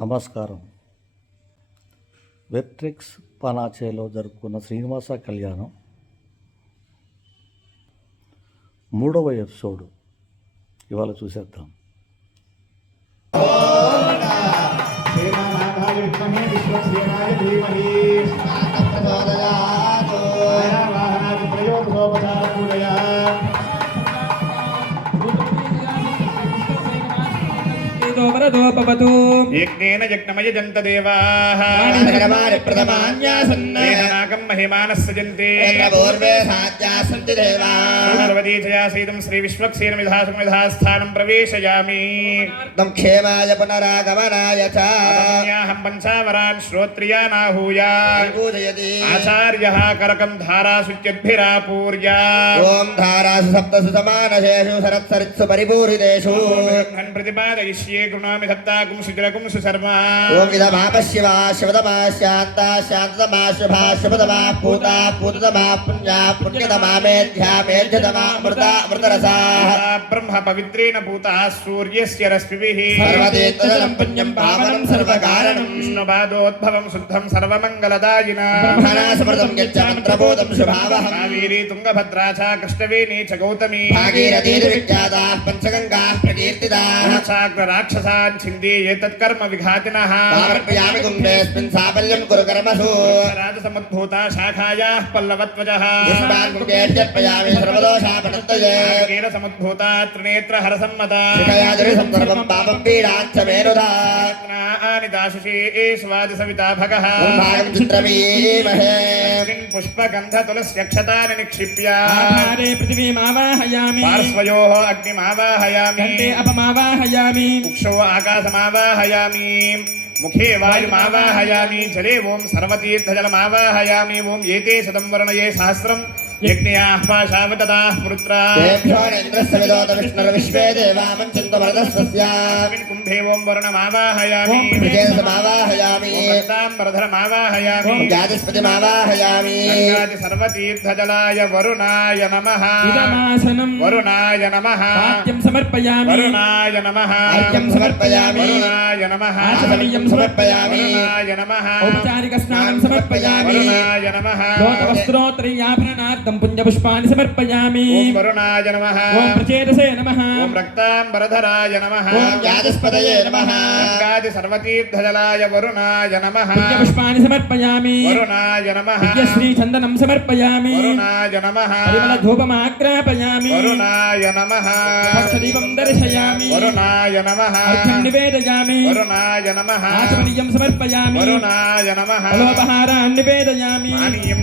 నమస్కారం. వెబ్ట్రిక్స్ పనాచేలో జరుపుకున్న శ్రీనివాస కళ్యాణం మూడవ ఎపిసోడ్. ఇవాళ చూసేద్దాం. శ్రీరామాయ యజ్ఞేన యజ్ఞమయ జంత దేవాః ప్రథమాన్యాసన్న వేదనాకం మహిమానः సజంతే పూర్వే సాధ్యాసంతి దేవా. సర్వదీచయా సీతం శ్రీ విశ్వక్సేన విధాసం విధాస్థానం ప్రవేశయామి. తం క్షేమాయ పునరాగమనాయ చ. అహం పంచావరాన్ శ్రోత్రియానాహూయ. పూజయతి ఆచార్యः కరకం ధారాసుత్యద్భిరాపూర్య ఓం ధారాసు సప్తసు సమానశేషు సరత్సరిత్సు పరిపూరితేషు. ప్రతిపాదయిష్యే గృణామి దత్తాకుం సుజలకుం సుశర్మా ఓం ఇదమాప శివా శివతమా శాంత శాంతతమా శుభా శుభతమా పూత పూతతమా పుణ్యా పుణ్యతమా మేధ్యా మేధ్యతమా మృత మృతరసా బ్రహ్మ పవిత్రేణ భూత సూర్యస్య రశ్మిభిః. సర్వదేత్తదం పుణ్యం పావనం సర్వకారణం. విష్ణుపాదోద్భవం శుద్ధం సర్వమంగళదాయిన. బ్రహ్మణా సమృతం యచ్చ మంత్రబోధం శుభావహం. కావేరీ తుంగభద్రా చ కృష్ణవేణీ చ గౌతమీ. భాగీరథీతి విఖ్యాతాः పంచగంగాः ప్రకీర్తితాः. చాగ్ర రాక్షసాన్ చింది ఏతత్కర్మ कर्म विघातिन साफल्यम कुर कर्मसु राज समद्भूता शाखाया पल्लवत्वज केन समद्भूता त्रिनेत्र हर सम्मता पापम पीड़ाच मेरुधा स्वाद सविता भगः पुष्पगन्ध तुलस्यक्षतानि निक्षिप्य पृथिवीमावाहयामि पार्श्वयोः अग्निमावाहयामि अपमावाहयामि कुक्षो आकाशमावाहयामि ఆవాహయామి ముఖే వాయుమావాహయామి జలే ఓం సర్వతీర్థజలమావాహయామి ఓం ఏతే శతం వర్ణయే సహస్రం यज्ञयाः पाशावतदाः पुत्राः तेभ्यो इन्द्रस्य विदोत विष्णुर्विश्वे देवामञ्चन्त वरदस्वस्यामिन् कुम्भे ॐ वरुणमावाहयामि विजयसमावाहयामि तां वरधरमावाहयामि जातिस्पतिमावाहयामि सर्वतीर्थजलाय वरुणाय नमः इदमासनं वरुणाय नमः पाद्यं समर्पयामि वरुणाय नमः अर्घ्यं समर्पयामि वरुणाय नमः आचमनीयं समर्पयामि वरुणाय नमः औपचारिकस्नानं समर्पयामि वरुणाय नमः लोकवस्त्रोत्रयाभरणात् రక్తం పుణ్యపుష్పాన్ని సమర్పయామి వరుణాయ నమ ఓం ప్రచేతసే నమ ఓం రక్తాంబరధరాయ నమ ఓం యాజస్పదయే నమ గంగాది సర్వతీర్థజలాయ వరుణాయ నమ పుణ్యపుష్పాన్ని సమర్పయామి వరుణాయ నమ శ్రీ చందనం సమర్పయామి వరుణాయ నమ పరిమళ ధూపమాగ్రాపయామి వరుణాయ నమ దీపం దర్శయామి వరుణాయ నమ అర్ఘం నివేదయామి వరుణాయ నమ ఆచమనీయం సమర్పయామి వరుణాయ నమ లోపహారాన్ని నివేదయామి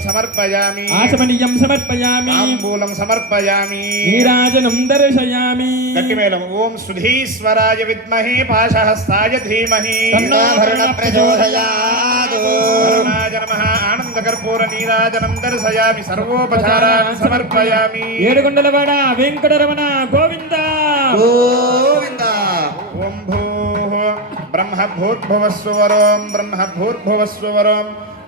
సమర్పయామి ఆచమనీయం సమర్పయామి సమర్పయామి. తాంబూలం సమర్పయామి. నీరాజనం దర్శయామి. గట్టిమేలం ఓం సుధీశ్వరాయ విద్మహే పాశహస్తాయ ధీమహి. తన్నాభరణ ప్రచోదయాత్. ఆనందకర్పూర నీరాజనం దర్శయామి. సర్వోపచారాన్ని సమర్పయామి. ఏడుగుండలవాడ వెంకటరమణ గోవింద. గోవింద. ఓం భూ బ్రహ్మభూర్భువస్వరం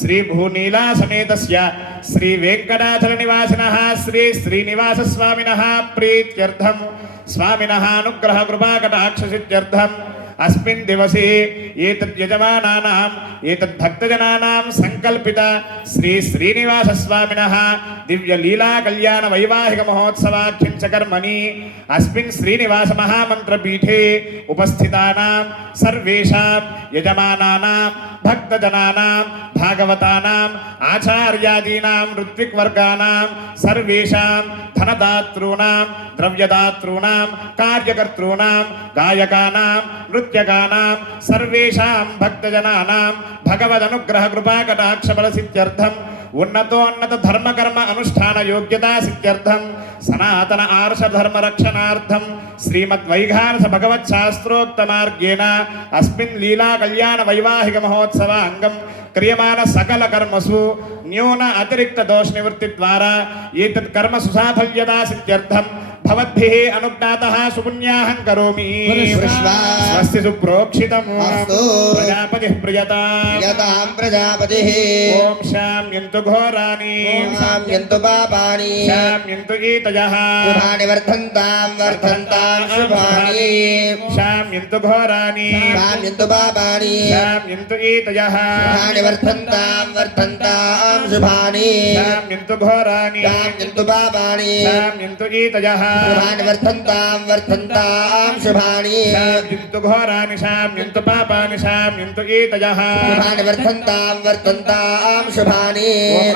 శ్రీ భూనీలా సమేత శ్రీ వెంకటాచల నివాసిన శ్రీ శ్రీనివాస స్వామిన ప్రీత్యర్థం. స్వామిన అనుగ్రహ కృపాకటాక్షసిత్యర్థం. అస్మిన్ దివసే ఏతద్ యజమానానాం ఏతద్ భక్తజనానాం సంకల్పిత శ్రీ శ్రీనివాస స్వామిన దివ్య లీలా కళ్యాణ వైవాహిక మహోత్సవాఖ్యం చ కర్మణి అస్మిన్ శ్రీనివాస మహామంత్రపీఠే ఉపస్థితానాం సర్వేషాం యజమానానాం భక్తజనానాం భాగవతానాం ఆచార్యాదీనాం ఋత్విక్ వర్గానాం సర్వేషాం ధనదాతॄణాం ద్రవ్యదాతॄణాం కార్యకర్తॄణాం గాయకానాం నృత్య నృత్యకానాం సర్వేషాం భక్తజనానాం భగవదనుగ్రహ కృపాకటాక్షబల సిద్ధ్యర్థం ఉన్నతోన్నత ధర్మకర్మ అనుష్ఠాన యోగ్యతా సిద్ధ్యర్థం సనాతన ఆర్ష ధర్మ రక్షణార్థం శ్రీమద్వైఘానస భగవత్ శాస్త్రోక్త మార్గేణ అస్మిన్ లీలా కళ్యాణ వైవాహిక మహోత్సవ అంగం క్రియమాణ సకల కర్మసు న్యూన అతిరిక్త దోష నివృత్తి ద్వారా ఏతత్ కర్మ సుసాఫల్యతా సిద్ధ్యర్థం భవద్భిः అనుజ్ఞాతः సుపుణ్యాహం కరోమి. స్వస్తి సుప్రోక్షితము అస్తు. ప్రజాపతిः ప్రియతా యతాం ప్రజాపతిः ఓం శామ్యంతు ఘోరాని శామ్యంతు పాపాని శామ్యంతు ఈతయः శుభాని వర్ధంతాం వర్ధంతాం శుభాని శామ్యంతు ఘోరాని శామ్యంతు పాపాని శామ్యంతు ఈతయः శుభాని వర్ధంతాం వర్ధంతాం శుభాని శామ్యంతు ఘోరాని శామ్యంతు పాపాని శామ్యంతు ఈతయः शुभान् वर्धन्तां वर्धन्तां शुभानि यन्तु घोराणि शाम्यन्तु पापानि शाम्यन्तु एतयः शुभान् वर्धन्तां वर्धन्तां शुभानि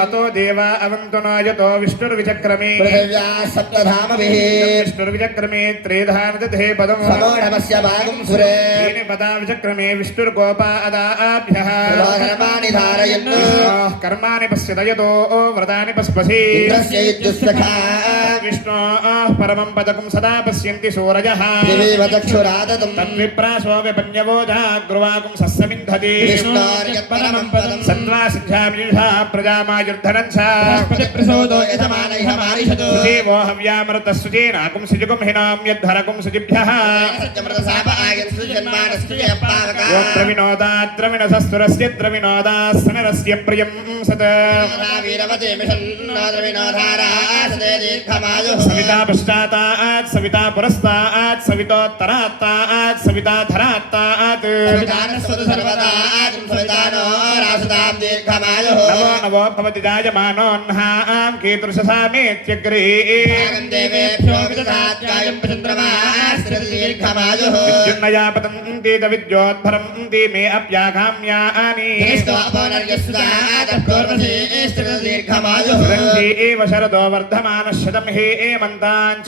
अतो देवा अवन्तु न यतो विष्णुर्विचक्रमे पृथिव्याः सप्तधामभिः विष्णुर्विचक्रमे त्रेधान् दधे पदं समो नमस्य भागं सुरे पदा विचक्रमे विष्णुर्गोपा अदाभ्यः कर्माणि धारयन्तु कर्माणि पश्यतयतो व्रतानि पस्पसि विष्णोः పరమం పదకం సదా పశ్యంతి సూరజ తద్విప్రాసో విపన్యవో జాగ్రువాకుం సస్సమింధతి సత్వా సిద్ధ్యామిషా ప్రజామాయుర్ధనం సాహవ్యామృత సుజేనాకుం సుజుకుం హినాం యద్ధరకుం సుజిభ్య ద్రవినోదాద్రవిణసస్తురస్య ద్రవినోదాస్నరస్య ప్రియం సత్ సవితా పశ్చా సవితాత్ సవితా పురస్తాత్ సవితోత్తరాత్తాత్ సవితా ధరాత్తాత్ నమో నమో భవతి జాయమానోన్హాం కీదృశసామేత్యగ్రీర్ఘమాయున్నయాపతంతి విద్యోద్భరం తి మే అప్యాఘామ్యాని శరదో వర్ధమాన శతం హే మంతాంచ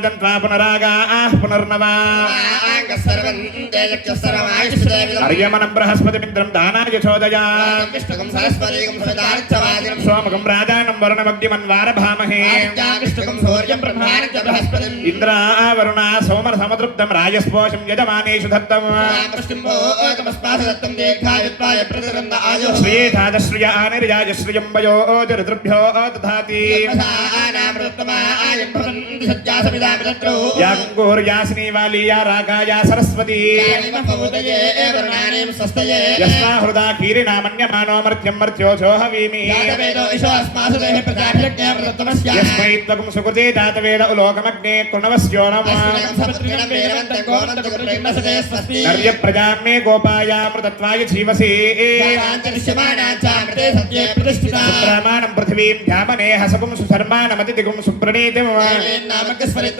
విదం త్వా పునరాగాః పునర్నవాయుష్మనం బృహస్పతిమింద్రం దానాయ చోదయా సోమకం రాజానం వరుణమగ్నిమన్వారభామహే ఇంద్రా వరుణ సోమర సమతృప్తం రాజస్పోషం యజమానేషు దత్తం శ్రీధాదశ్రియ ఆనిర్యాజశ్రియం వయోజరుద్రుభ్యో దధాతి సజ్జాసమిదా యాస్నీవాలీయా రాగాయా సరస్వతి యస్మాహృదా కీరినామన్యమానోమర్త్యం మర్త్యోజోహవీమి యస్మై త్వకం సుకృతే దాతవేద ఉలోకమగ్నే కృణవస్యోనమ్య ప్రజామ్మే గోపాయామృతత్వాయ జీవసి ప్రమాణం పృథివీం ధ్యామనే హసపుం సుశర్మానమతి దిగుం సుప్రణీతిమ నామక స్మరిత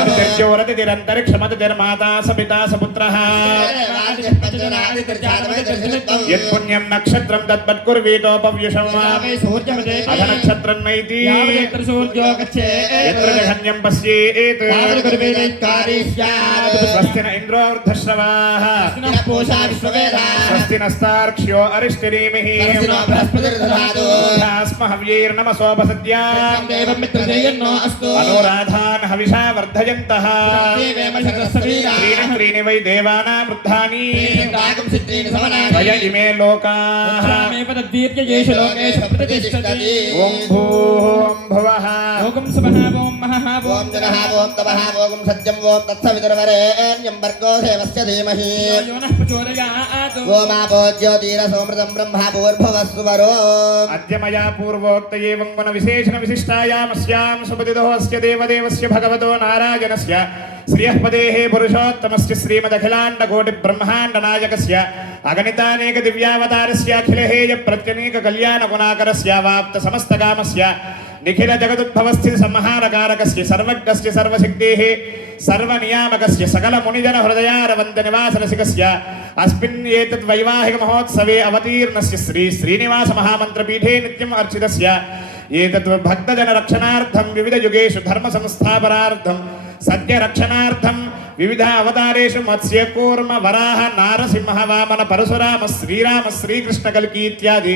ఆదిత్యోరతి తిరంతరిక్షమతి తిర్మాతా సపితా సపుత్ర. యత్పుణ్యం నక్షత్రం తద్వత్కుర్వీతోపవ్యుషం అధ నక్షత్రం నైతి యత్రజన్యం పశ్యేత్. స్వస్తిన ఇంద్రోర్ధశ్రవాః. స్వస్తి నస్తార్క్ష్యో అరిష్టిరీమిః స్మ హవ్యైర్నమ సోపసత్యాం దేవం మిత్రజయన్నో అస్తు అనురాధాన్ హవిషా వర్ధయంతః క్రీణం క్రీణి వై దేవానా వృద్ధాని వయ ఇమే లోకాః దీర్ఘయేషు లోకేషు ప్రతిష్టతి ఓం భూం భువః ఓం సుమః ఓం మహః ఓం జనః ఓం తమః ఓం సత్యం ఓం తత్సవితుర్వరేణ్యం వర్గో దేవస్య ధీమహి యోనః ప్రచోదయాత్ ఓమాపో జ్యోతిరసోమృతం బ్రహ్మ పూర్భవస్సు వరో అద్య మయా పూర్ पूर्वोक्तयेवं वनविशेषण विशिष्टायामस्यां सुपतिदोऽस्य देवदेवस्य भगवतो नारायणस्य श्रियःपदेः पुरुषोत्तमस्य श्रीमदखिलाण्डकोटिब्रह्माण्डनायकस्य अगणितानेकदिव्यावतारस्य अखिलहेयप्रत्यनीककल्याणगुणाकरस्य वाप्तसमस्तकामस्य निखिलजगदुद्भवस्थितसंहारकारकस्य सर्वज्ञस्य सर्वशक्तेः సర్వనియామకస్య సకల మునిజన హృదయారవంత నివాసరసికస్య అస్మిన్ ఏతద్ వైవాహిక మహోత్సవే అవతీర్ణస్ శ్రీ శ్రీనివాస మహామంత్రపీఠే నిత్యం అర్చితస్య. ఏతద్ భక్తజన రక్షణార్థం వివిధ యుగేషు ధర్మ సంస్థాపరార్థం సత్య రక్షణార్థం వివిధ అవతారేషు మత్స్యకూర్మ వరాహ నారసింహ వామన పరశురామ శ్రీరామ శ్రీకృష్ణ కలికి ఇత్యాది.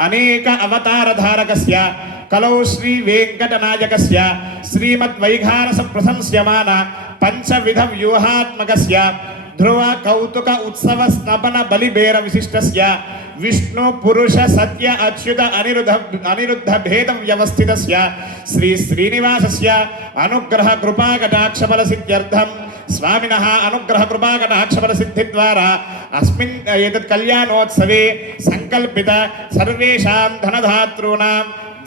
అనేక అవతారధారకస్య. కలౌ శ్రీ వెంకటనాయకస్య. శ్రీమద్వైఘారస ప్రశంస్యమాన పంచవిధ వ్యూహాత్మకస్య. ధ్రువ కౌతుక ఉత్సవ స్నపన బలిబేర విశిష్టస్య. విష్ణు పురుష సత్య అచ్యుత అనిరుద్ధ అనిరుద్ధ భేదం వ్యవస్థితస్య. శ్రీ శ్రీనివాసస్య. అనుగ్రహ కృపాకటాక్షబల స్వామిన అనుగ్రహ కృపాకటాక్షపర సిద్ధి ద్వారా అస్మిన్ ఏదత్ కళ్యాణోత్సవే సంకల్పిత సర్వేషాం ధనధాతॄణాం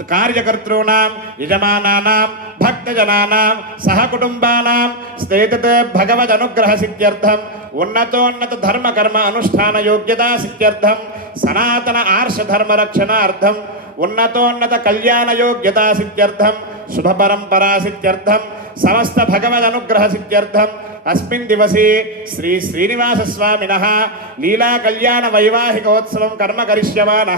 కార్యకర్తॄణాం యజమానానాం భక్తజనానాం సహకుటుంబానాం ఏతత్ భగవదనుగ్రహ సిద్ధ్యర్థం ఉన్నతోన్నత ధర్మ కర్మ అనుష్ఠాన యోగ్యత సిద్ధ్యర్థం సనాతన ఆర్ష ధర్మ రక్షణార్థం ఉన్నతోన్నత కళ్యాణ యోగ్యత సిద్ధ్యర్థం శుభ పరంపరా సిద్ధ్యర్థం సమస్త భగవద్ అనుగ్రహ సిద్ధ్యర్థం అస్మిన్ దివసే శ్రీ శ్రీనివాస స్వామిన లీలా కళ్యాణ వైవాహికోత్సవం కర్మ కరిష్యమాన.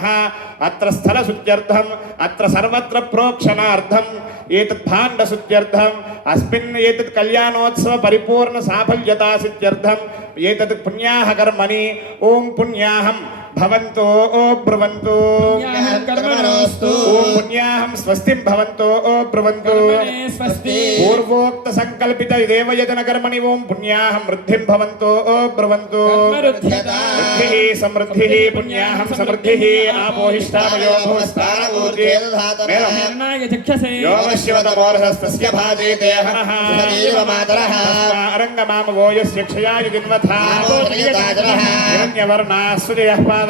అత్ర స్థల స్థలశుద్ధ్యర్థం అత్ర సర్వత్ర ప్రోక్షణార్థం. ఏతత్ భాండ ఏతద్భాండశుద్ధ్యర్థం అస్మిన్ ఏతత్ కళ్యాణోత్సవ పరిపూర్ణ సాఫల్యతా సిద్ధ్యర్థం ఏతత్ పుణ్యాహ కర్మని ఓం పుణ్యాహం. भवन्तो ओ ब्रुवन्तु कर्मणोऽस्तु। ॐ पुण्याहं स्वस्तिं भवन्तो ओ ब्रुवन्तु स्वस्ति। पूर्वोक्तसङ्कल्पित देवयजनकर्मणि ॐ पुण्याहं वृद्धिं भवन्तो ओ ब्रुवन्तु वृद्धिः समृद्धिः पुण्याहं समृद्धिः। आपोहिष्ठामयो योगशिवतमोरहस्तस्य भाजे देहनः मातरः। अरङ्गमामवो यस्य क्षया युगिन्वथा हिरण्यवर्णाः सुजयः पाद।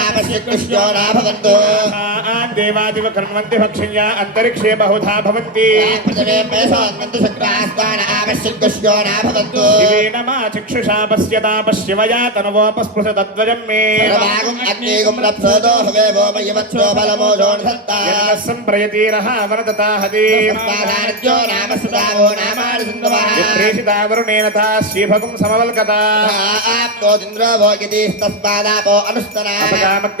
పావకాస్థాన ఆవశ్యకృష్యో నాభవంతు దేవాదివ కృణ్వంతి భక్షయ్య అంతరిక్షే బహుధా భవంతి పృథివే మేషోన్మంతు శుక్రాస్థాన ఆవశ్యకృష్యో నాభవంతు శివేన మా చక్షుషా పశ్యతా పశ్యవయా తనవోపస్పృశ తద్వయం మే సర్వాగం అగ్నిగం రప్సోదో హవే వోమయవచ్చో బలమోజోన్సత్తా సంప్రయతీరః వరదతాహదే పాదార్జో నామ సుదావో నామాని సింధవః ప్రేషితా వరుణేన తా శ్రీభగం సమవల్కత ఆప్తోదింద్రో భోగితి తస్మాదాపో అనుస్తరా అపగామక్ స్కిందమాన అవీ వరదవోహికము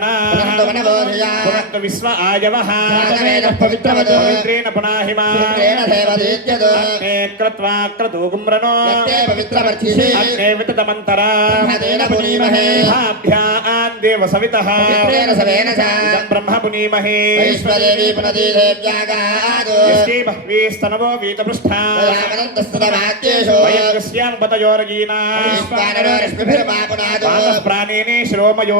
పునంత విశ్వ ఆయవః జాతవేదః పవిత్రవదో పవిత్రేణ పునాహిమా పుత్రేణ దేవదీత్యదో అగ్నే క్రత్వా క్రతూగుమ్రనో యత్తే పవిత్రవర్చిషే అగ్నే వితతమంతరా బ్రహ్మదేన పునీమహే భాభ్యాన్ దేవ సవితః పవిత్రేణ సవేన చ ఇదం బ్రహ్మ పునీమహే వైశ్వదేవీ పునదీ దేవ్యాగాదో యస్యై బహ్వీస్తనవో వీతపృష్ఠా యజామనంతస్తదవాక్యేషు వయం యస్యాం పతయోరగీనా వైశ్వానరో రశ్మిభిర్మాపునాదో వాతః ప్రాణేనే శ్రోమయో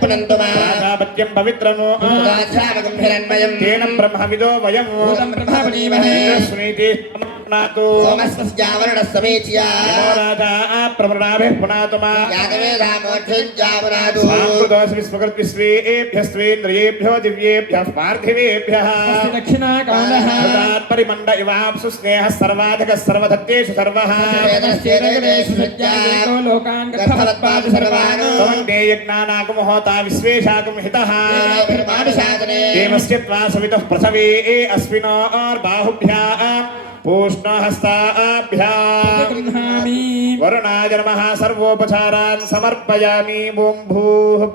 పునంతుమాపత్యం పవిత్రమో తేన బ్రహ్మవిదో వయం బ్రహ్మణీమహే స్మృతి पुनातु सोमस्य जावरण समेचिया राजा प्रवरणाभि पुनातु मा। यागवे रामोक्षं जावरादु। सर्वधत्तेषु सर्वः। वेदस्येरगणेषु सज्जाको हितः। देवस्य त्वा सवितः प्रसवे अस्मिनो और बाहुभ्या వరుణాయ నమ సమర్పయామి భూ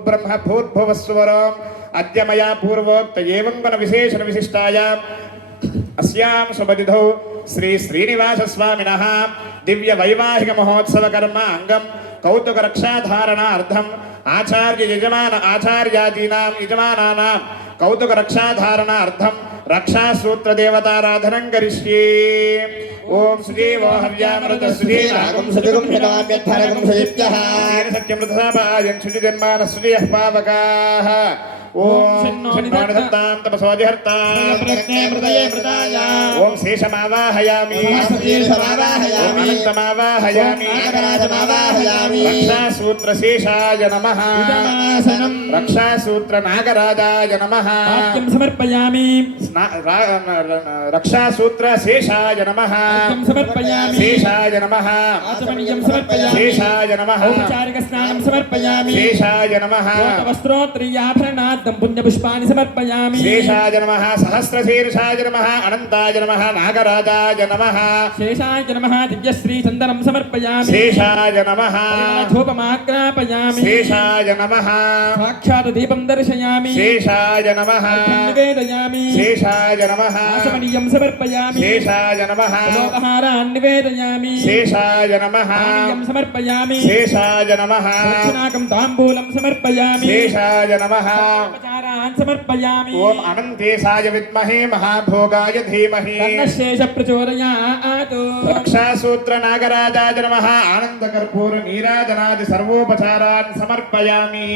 బ్రహ్మ భూర్భువస్వరం అద్య మయా పూర్వోక్త ఏం విశేషణ విశిష్టాయాం అస్యాం సుబదిధౌ శ్రీ శ్రీనివాస స్వామిన దివ్య వైవాహిక మహోత్సవ కర్మ అంగం కౌతుక ఆచార్య యజమాన ఆచార్యాదీనాం యజమానానాం కౌతుక రక్షాధారణార్థం रक्षासूत्रदेवताराधनं करिष्ये ॐ सुदेवो हव्यामृत सुधीरागं सुजुगुं हिराम्यद्धरगं सुजित्यः सत्यमृतसापायन् शुचिजन्मानः सुजयः पावकाः। ఓంతాం తపసోజహర్తాయ ఓం శేషమావాహయామి. అనంతమావాహయామి. రక్షాసూత్ర శేషాయ నమ. రక్షాసూత్ర నాగరాజాయ నమ. సమర్పయామి. రక్షాసూత్ర శేషాయ నమ. సమర్పయామి. శేషాయ నమ. శేషాయ నమ. ఔపచారిక స్నానం సమర్పయామి. శేషాయ నమ. వస్త్రోత్రియాభరణాది తం పుణ్యపుష్పాన్ని సమర్పయామి శేషాయ నమ సహస్రశీర్షాయ నమ అనంతాయ నమ నాగరాజాయ నమ శేషాయ నమ దివ్యశ్రీ చందనం సమర్పయామి శేషాయ నమ ధూపమాగ్రాపయామి శేషాయ నమ సాక్షాత్ దీపం దర్శయామి శేషాయ నమ నివేదయామి శేషాయ నమ ఆచమనీయం సమర్పయామి శేషాయ నమ లోపహారాన్ నివేదయామి శేషాయ నమ సమర్పయామి శేషాయ నమ దక్షిణాకం తాంబూలం సమర్పయామి శేషాయ నమ సమర్పయామి ఓం అనంతేశాయ విద్మహే మహాభోగాయ ధీమహి. శేష ప్రచోదయాత్ రక్షాసూత్ర నాగరాజాయ నమ. ఆనంద కర్పూర నీరాజనాది సర్వోపచారాన్ సమర్పయామి.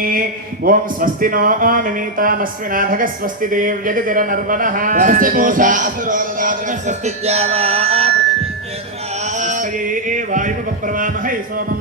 ఓం స్వస్తి నో మిమీతామస్మినా భగ స్వస్తి దేవ్యదిర నర్వణ స్వస్తి మూషా అసురోదాన స్వస్తి ద్యావా పృథివీ వాయువ ప్రవామహై సోమం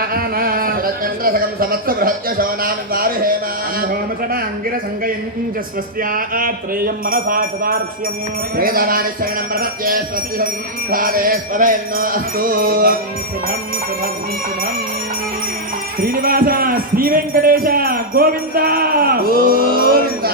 చంద్రసగం సమస్త బృహత్యశో నామి వారి హేమ అంగిర సంగయంచ స్వస్త్యాత్రేయం మనసా చదార్క్ష్యం. వేదనాని శరణం ప్రపత్యే స్వస్తి సంధారే స్వభేన్నో అస్తు. శుభం శుభం శుభం. శ్రీనివాస శ్రీ వెంకటేశ గోవింద. గోవింద.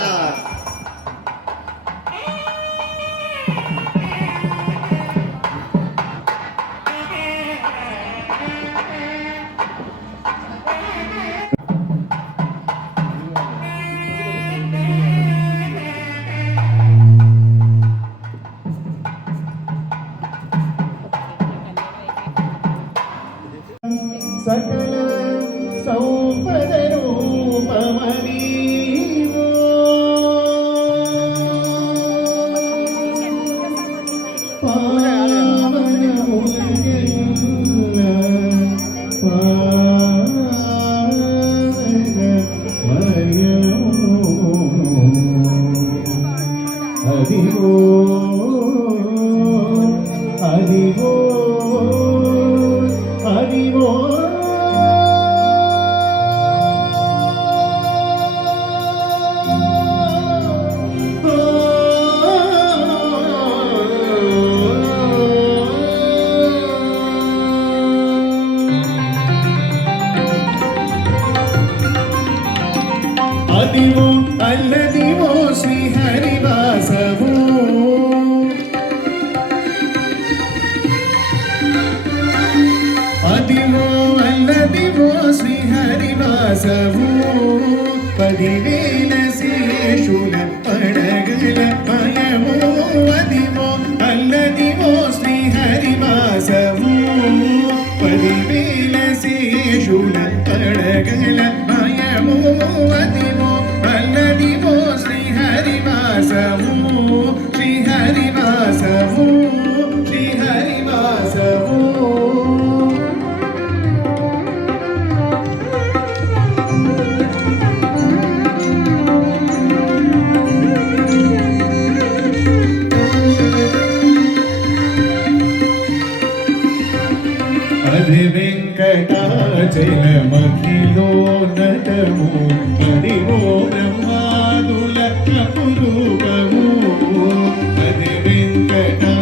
మధి వెంకటాచలమఖిలోనటము హరిమోరమాదుల రూపము Madhi Venkata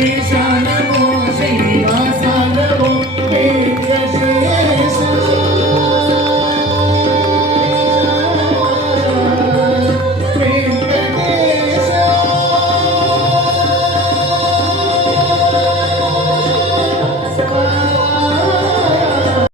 Krishna Namo Shiva Sanamo Krishna